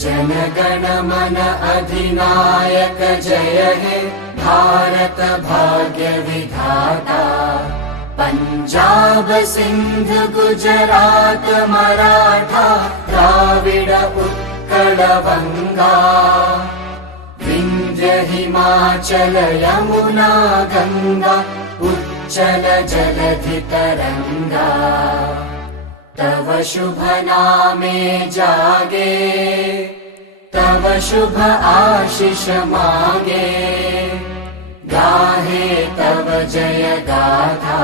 जन गण मन अधिनायक जय हे भारत भाग्य विधाता। पंजाब सिंध गुजरात मराठा द्राविड उत्कल बंगा। विंध्य हिमाचल यमुना गंगा उच्चल जलधि तरंगा। तव शुभ नामे जागे तव शुभ आशीष मांगे। गाहे तव जय गाथा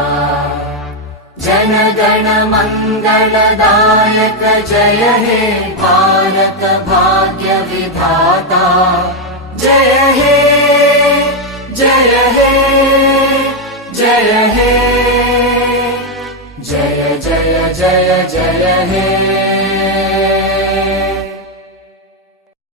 जन गण मंगलदायक जय हे भारत भाग्य विधाता। जय हे जय हे जय हे जय जय जय जय हे।